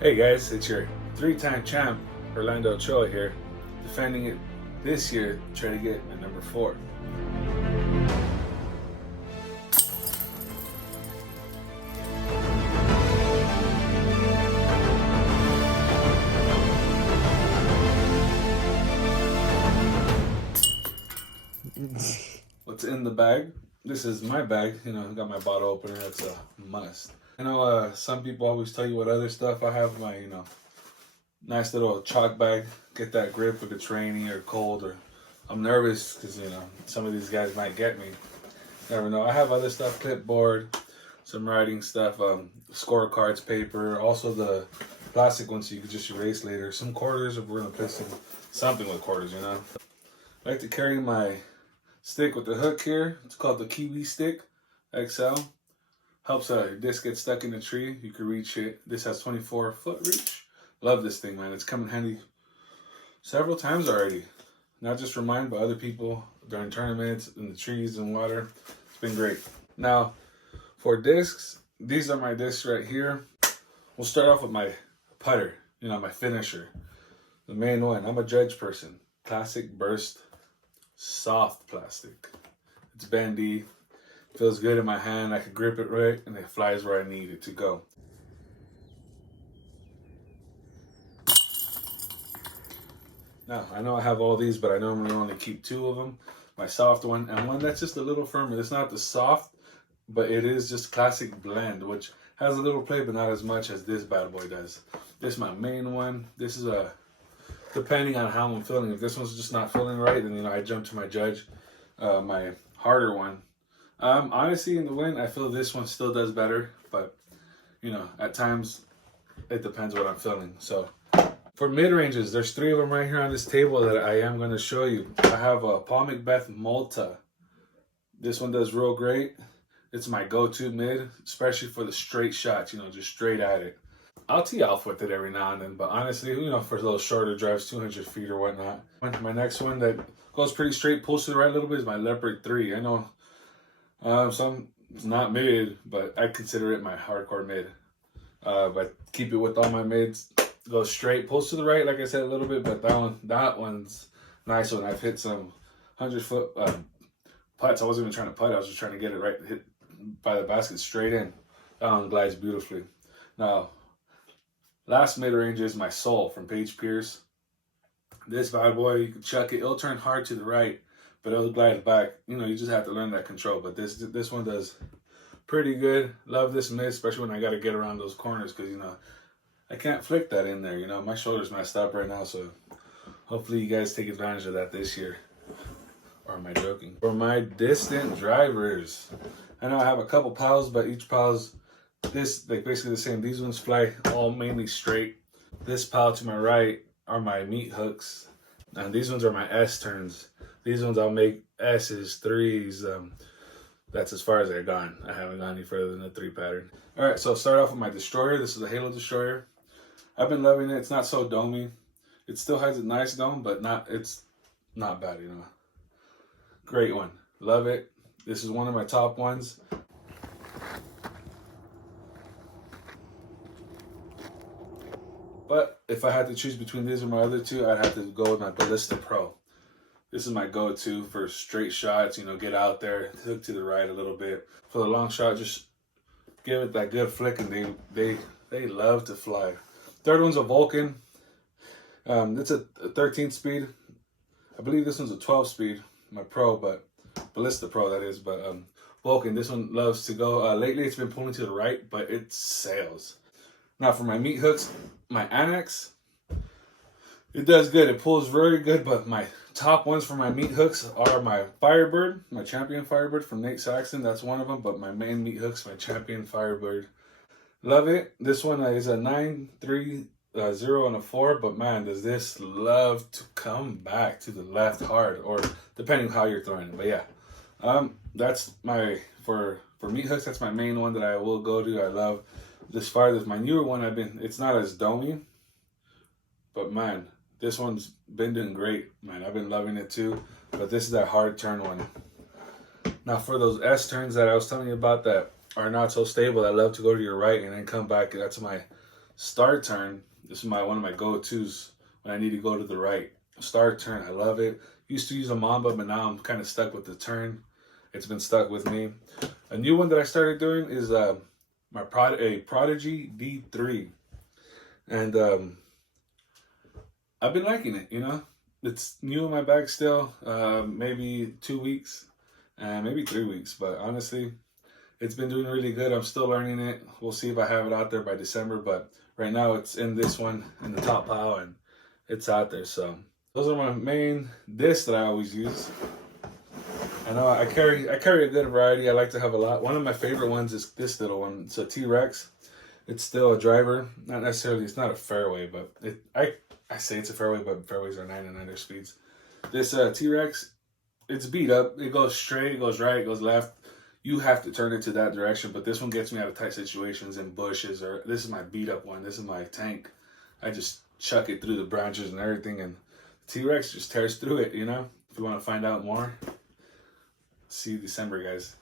Hey guys, it's your three-time champ, Orlando Ochoa here, defending it this year, trying to get a number 4. What's in the bag? This is my bag, I got my bottle opener, that's a must. Some people always tell you what other stuff I have, my, nice little chalk bag, get that grip if it's rainy or cold, or I'm nervous because, some of these guys might get me. Never know. I have other stuff, clipboard, some writing stuff, scorecards, paper, also the plastic ones so you can just erase later. Some quarters if we're going to play something with quarters, I like to carry my stick with the hook here. It's called the Kiwi Stick XL. Helps your disc get stuck in the tree. You can reach it. This has 24-foot reach. Love this thing, man. It's come in handy several times already. Not just for mine, but other people during tournaments, in the trees and water. It's been great. Now, for discs, these are my discs right here. We'll start off with my putter, my finisher. The main one. I'm a judge person. Classic burst soft plastic. It's bendy, feels good in my hand, I can grip it right, and it flies where I need it to go. Now, I know I have all these, but I normally only keep 2 of them. My soft one, and one that's just a little firmer. It's not the soft, but it is just classic blend, which has a little play, but not as much as this bad boy does. This is my main one. This is depending on how I'm feeling. If this one's just not feeling right, then I jump to my judge, my harder one. Honestly, in the win, I feel this one still does better, but at times it depends what I'm feeling. So for mid ranges, there's 3 of them right here on this table that I am going to show you. I have a Paul McBeth MALTA. This one does real great. It's my go-to mid, especially for the straight shots. Just straight at it. I'll tee off with it every now and then, but honestly, for those shorter drives, 200 feet or whatnot. My next one that goes pretty straight, pulls to the right a little bit, is my Leopard 3. I know it's not mid, but I consider it my hardcore mid. But keep it with all my mids. Goes straight, pulls to the right, like I said, a little bit, but that one's nice one. I've hit some 100-foot putts. I wasn't even trying to putt, I was just trying to get it right, hit by the basket straight in. That one glides beautifully. Now, last mid-range is my Soul from Paige Pierce. This bad boy, you can chuck it. It'll turn hard to the right, but it'll glide back. You just have to learn that control. But this one does pretty good. Love this mid, especially when I got to get around those corners because, I can't flick that in there. My shoulder's messed up right now, so hopefully you guys take advantage of that this year. Or am I joking? For my distant drivers, I know I have a couple piles, but each pile's basically the same. These ones fly all mainly straight. This pile to my right are my meat hooks, and these ones are my S turns. These ones I'll make S's, 3s. That's as far as I've gone. I haven't gone any further than a 3 pattern. All right, so I'll start off with my Destroyer. This is a Halo Destroyer. I've been loving it. It's not so domey. It still has a nice dome, but it's not bad, Great one. Love it. This is one of my top ones. But if I had to choose between these and my other 2, I'd have to go with my Ballista Pro. This is my go-to for straight shots, get out there, hook to the right a little bit. For the long shot, just give it that good flick, and they love to fly. Third one's a Vulcan. It's a 13 speed. I believe this one's a 12 speed, my Pro, but Ballista Pro that is. But Vulcan, this one loves to go. Lately it's been pulling to the right, but it sails. Now for my meat hooks, my Annex, it does good. It pulls very good, but my top ones for my meat hooks are my Firebird, my Champion Firebird from Nate Saxon. That's one of them, but my main meat hooks, my Champion Firebird. Love it. This one is a 9, 3, 0, and a 4, but man, does this love to come back to the left hard, or depending how you're throwing it. But yeah, that's my, for meat hooks, that's my main one that I will go to. I love this far. This my newer one. It's not as domey, but man, this one's been doing great, man. I've been loving it too, but this is that hard turn one. Now for those S turns that I was telling you about that are not so stable, I love to go to your right and then come back. That's my Star turn. This is one of my go-tos when I need to go to the right. Star turn, I love it. Used to use a Mamba, but now I'm kind of stuck with the turn. It's been stuck with me. A new one that I started doing is a Prodigy D3, and I've been liking it. You know, it's new in my bag still. Maybe 2 weeks, maybe 3 weeks, but honestly, it's been doing really good. I'm still learning it. We'll see if I have it out there by December, but right now it's in this one in the top pile and it's out there. So those are my main discs that I always use. I know I carry a good variety. I like to have a lot. One of my favorite ones is this little one. It's a T-Rex. It's still a driver. Not necessarily, it's not a fairway, but I say it's a fairway, but fairways are 99er speeds. This T-Rex, it's beat up. It goes straight, it goes right, it goes left. You have to turn it to that direction, but this one gets me out of tight situations in bushes, or this is my beat up one. This is my tank. I just chuck it through the branches and everything, and T-Rex just tears through it, you know? If you want to find out more, see you December, guys.